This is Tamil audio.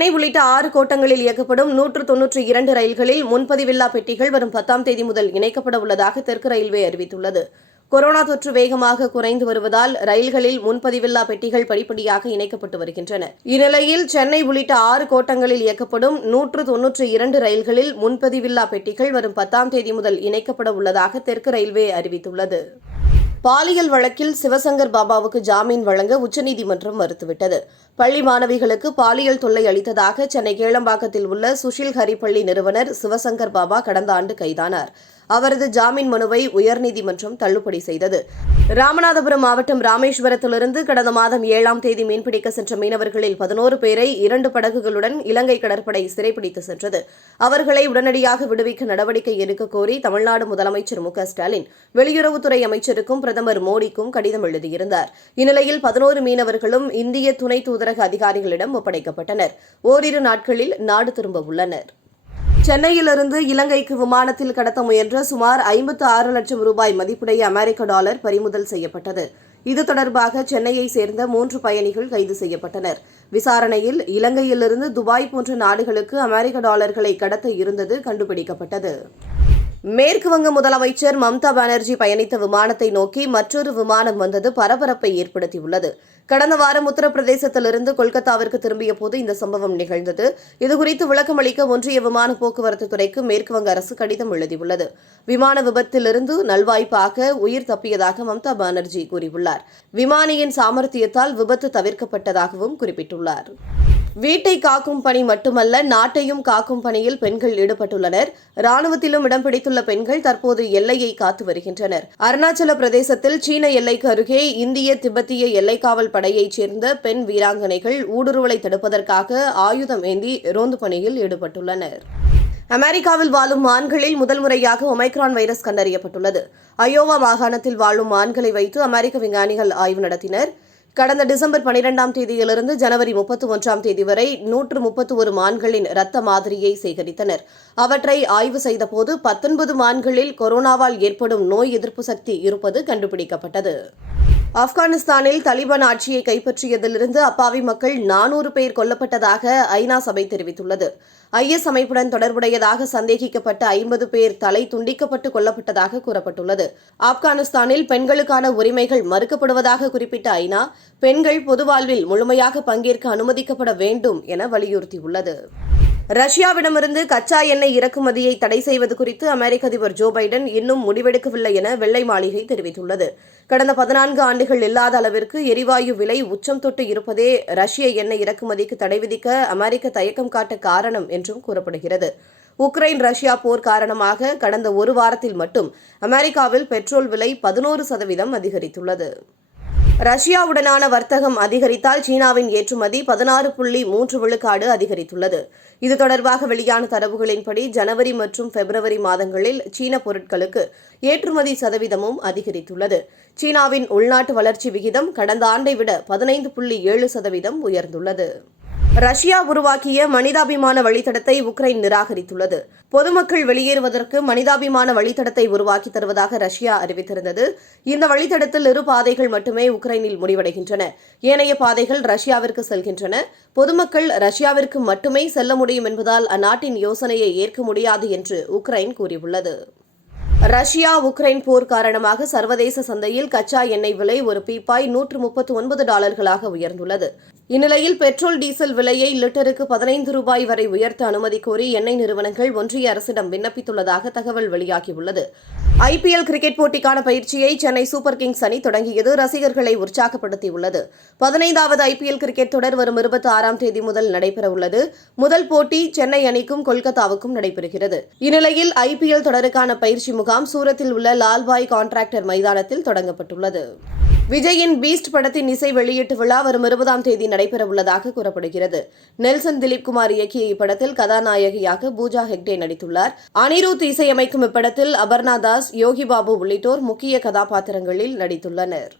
சென்னை உள்ளிட்ட 6 கோட்டங்களில் இயக்கப்படும் 192 ரயில்களில் முன்பதிவில்லா பெட்டிகள் வரும் 10ஆம் தேதி முதல் இணைக்கப்பட உள்ளதாக தெற்கு ரயில்வே அறிவித்துள்ளது. கொரோனா தொற்று வேகமாக குறைந்து வருவதால் ரயில்களில் முன்பதிவில்லா பெட்டிகள் படிப்படியாக இணைக்கப்பட்டு வருகின்றன. இந்நிலையில் சென்னை உள்ளிட்ட 6 கோட்டங்களில் இயக்கப்படும் 192 ரயில்களில் முன்பதிவில்லா பெட்டிகள் வரும் 10ஆம் தேதி முதல் இணைக்கப்பட உள்ளதாக தெற்கு ரயில்வே அறிவித்துள்ளது. பாலியல் வழக்கில் சிவசங்கர் பாபாவுக்கு ஜாமீன் வழங்க உச்சநீதிமன்றம் மறுத்துவிட்டது. பள்ளி மாணவிகளுக்கு பாலியல் தொல்லை அளித்ததாக சென்னை கேளம்பாக்கத்தில் உள்ள சுஷில் ஹரி பள்ளி நிறுவனர் சிவசங்கர் பாபா கடந்த ஆண்டு கைதானார். அவரது ஜாமீன் மனுவை உயர்நீதிமன்றம் தள்ளுபடி செய்தது. ராமநாதபுரம் மாவட்டம் ராமேஸ்வரத்திலிருந்து கடந்த மாதம் 7ஆம் தேதி மீன்பிடிக்க சென்ற மீனவர்களில் 11 பேரை 2 படகுகளுடன் இலங்கை கடற்படை சிறைப்பிடித்து சென்றது. அவர்களை உடனடியாக விடுவிக்க நடவடிக்கை எடுக்க கோரி தமிழ்நாடு முதலமைச்சர் மு.க.ஸ்டாலின் வெளியுறவுத்துறை அமைச்சருக்கும் பிரதமர் மோடிக்கும் கடிதம் எழுதியிருந்தார். இந்நிலையில் 11 மீனவர்களும் இந்திய துணை தூதரக அதிகாரிகளிடம் ஒப்படைக்கப்பட்டனர். ஓரிரு நாட்களில் நாடு திரும்ப உள்ளனர். சென்னையிலிருந்து இலங்கைக்கு விமானத்தில் கடத்த முயன்ற சுமார் 56 லட்சம் ரூபாய் மதிப்புடைய அமெரிக்க டாலர் பறிமுதல் செய்யப்பட்டது. இது தொடர்பாக சென்னையைச் சேர்ந்த 3 பயணிகள் கைது செய்யப்பட்டனர். விசாரணையில் இலங்கையிலிருந்து துபாய் போன்ற நாடுகளுக்கு அமெரிக்க டாலர்களை கடத்த இருந்தது கண்டுபிடிக்கப்பட்டது. மேற்குவங்க முதலமைச்சர் மம்தா பானர்ஜி பயணித்த விமானத்தை நோக்கி மற்றொரு விமானம் வந்தது பரபரப்பை ஏற்படுத்தியுள்ளது. கடந்த வாரம் உத்தரப்பிரதேசத்திலிருந்து கொல்கத்தாவிற்கு திரும்பிய போது இந்த சம்பவம் நிகழ்ந்தது. இதுகுறித்து விளக்கமளிக்க ஒன்றிய விமான போக்குவரத்து துறைக்கு மேற்குவங்க அரசு கடிதம் எழுதியுள்ளது. விமான விபத்திலிருந்து நல்வாய்ப்பாக உயிர் தப்பியதாக மம்தா பானர்ஜி கூறியுள்ளார். விமானியின் சாமர்த்தியத்தால் விபத்து தவிர்க்கப்பட்டதாகவும் குறிப்பிட்டுள்ளார். வீட்டை காக்கும் பணி மட்டுமல்ல, நாட்டையும் காக்கும் பணியில் பெண்கள் ஈடுபட்டுள்ளனர். ராணுவத்திலும் இடம் பிடித்துள்ள பெண்கள் தற்போது எல்லையை காத்து வருகின்றனர். அருணாச்சல பிரதேசத்தில் சீன எல்லைக்கு அருகே இந்திய திபெத்திய எல்லைக்காவல் படையைச் சேர்ந்த பெண் வீராங்கனைகள் ஊடுருவலை தடுப்பதற்காக ஆயுதம் ஏந்தி ரோந்து பணியில் ஈடுபட்டுள்ளனர். அமெரிக்காவில் வாழும் மான்களில் முதல் முறையாக ஒமைக்ரான் வைரஸ் கண்டறியப்பட்டுள்ளது. அயோவா மாகாணத்தில் வாழும் மான்களை வைத்து அமெரிக்க விஞ்ஞானிகள் ஆய்வு நடத்தினர். கடந்த டிசம்பர் 12ஆம் தேதியிலிருந்து ஜனவரி 31ஆம் தேதி வரை 131 மான்களின் இரத்த மாதிரியை சேகரித்தனர். அவற்றை ஆய்வு செய்தபோது 19 மான்களில் கொரோனாவால் ஏற்படும் நோய் எதிர்ப்பு சக்தி இருப்பது கண்டுபிடிக்கப்பட்டது. ஆப்கானிஸ்தானில் தலிபான் ஆட்சியை கைப்பற்றியதிலிருந்து அப்பாவி மக்கள் 400 பேர் கொல்லப்பட்டதாக ஐநா சபை தெரிவித்துள்ளது. IS அமைப்புடன் தொடர்புடையதாக சந்தேகிக்கப்பட்ட 50 பேர் தலை துண்டிக்கப்பட்டு கொல்லப்பட்டதாக கூறப்பட்டுள்ளது. ஆப்கானிஸ்தானில் பெண்களுக்கான உரிமைகள் மறுக்கப்படுவதாக குறிப்பிட்ட ஐநா, பெண்கள் பொது வாழ்வில் முழுமையாக பங்கேற்க அனுமதிக்கப்பட வேண்டும் என வலியுறுத்தியுள்ளது. ரஷ்யாவிடமிருந்து கச்சா எண்ணெய் இறக்குமதியை தடை செய்வது குறித்து அமெரிக்க அதிபர் ஜோ பைடன் இன்னும் முடிவெடுக்கவில்லை என வெள்ளை மாளிகை தெரிவித்துள்ளது. கடந்த 14 ஆண்டுகள் இல்லாத அளவிற்கு எரிவாயு விலை உச்சம் தொட்டு இருப்பதே ரஷ்ய எண்ணெய் இறக்குமதிக்கு தடை விதிக்க அமெரிக்க தயக்கம் காட்ட காரணம் என்றும் கூறப்படுகிறது. உக்ரைன் ரஷ்யா போர் காரணமாக கடந்த ஒரு வாரத்தில் மட்டும் அமெரிக்காவில் பெட்ரோல் விலை 11% அதிகரித்துள்ளது. ரஷ்யாவுடனான வர்த்தகம் அதிகரித்தால் சீனாவின் ஏற்றுமதி 16.3 விழுக்காடு அதிகரித்துள்ளது. இது தொடர்பாக வெளியான தரவுகளின்படி ஜனவரி மற்றும் பிப்ரவரி மாதங்களில் சீன பொருட்களுக்கு ஏற்றுமதி சதவீதமும் அதிகரித்துள்ளது. சீனாவின் உள்நாட்டு வளர்ச்சி விகிதம் கடந்த ஆண்டை விட 15.7% உயர்ந்துள்ளது. ரஷ்யா உருவாக்கிய மனிதாபிமான வழித்தடத்தை உக்ரைன் நிராகரித்துள்ளது. பொதுமக்கள் வெளியேறுவதற்கு மனிதாபிமான வழித்தடத்தை உருவாக்கி தருவதாக ரஷ்யா அறிவித்திருந்தது. இந்த வழித்தடத்தில் 2 பாதைகள் மட்டுமே உக்ரைனில் முடிவடைகின்றன. ஏனைய பாதைகள் ரஷ்யாவிற்கு செல்கின்றன. பொதுமக்கள் ரஷ்யாவிற்கு மட்டுமே செல்ல முடியும் என்பதால் அந்நாட்டின் யோசனையை ஏற்க முடியாது என்று உக்ரைன் கூறியுள்ளது. ரஷ்யா உக்ரைன் போர் காரணமாக சர்வதேச சந்தையில் கச்சா எண்ணெய் விலை ஒரு பீப்பாய் $139 உயர்ந்துள்ளது. இந்நிலையில் பெட்ரோல் டீசல் விலையை லிட்டருக்கு 15 ரூபாய் வரை உயர்த்த அனுமதி கோரி எண்ணெய் நிறுவனங்கள் ஒன்றிய அரசிடம் விண்ணப்பித்துள்ளதாக தகவல் வெளியாகியுள்ளது. IPL கிரிக்கெட் போட்டிக்கான பயிற்சியை சென்னை சூப்பர் கிங்ஸ் அணி தொடங்கியது ரசிகர்களை உற்சாகப்படுத்தியுள்ளது. 15வது IPL கிரிக்கெட் தொடர் வரும் 26ஆம் தேதி முதல் நடைபெறவுள்ளது. முதல் போட்டி சென்னை அணிக்கும் கொல்கத்தாவுக்கும் நடைபெறுகிறது. இந்நிலையில் IPL தொடருக்கான பயிற்சி முகாம் சூரத்தில் உள்ள லால்பாய் கான்ட்ராக்டர் மைதானத்தில் தொடங்கப்பட்டுள்ளது. விஜயின் பீஸ்ட் படத்தின் இசை வெளியீட்டு விழா வரும் 20ஆம் தேதி நடைபெறவுள்ளதாக கூறப்படுகிறது. நெல்சன் திலீப்குமார் இயக்கிய இப்படத்தில் கதாநாயகியாக பூஜா ஹெக்டே நடித்துள்ளார். அனிருத் இசையமைக்கும் இப்படத்தில் அபர்ணா தாஸ், யோகி பாபு உள்ளிட்டோர் முக்கிய கதாபாத்திரங்களில் நடித்துள்ளனர்.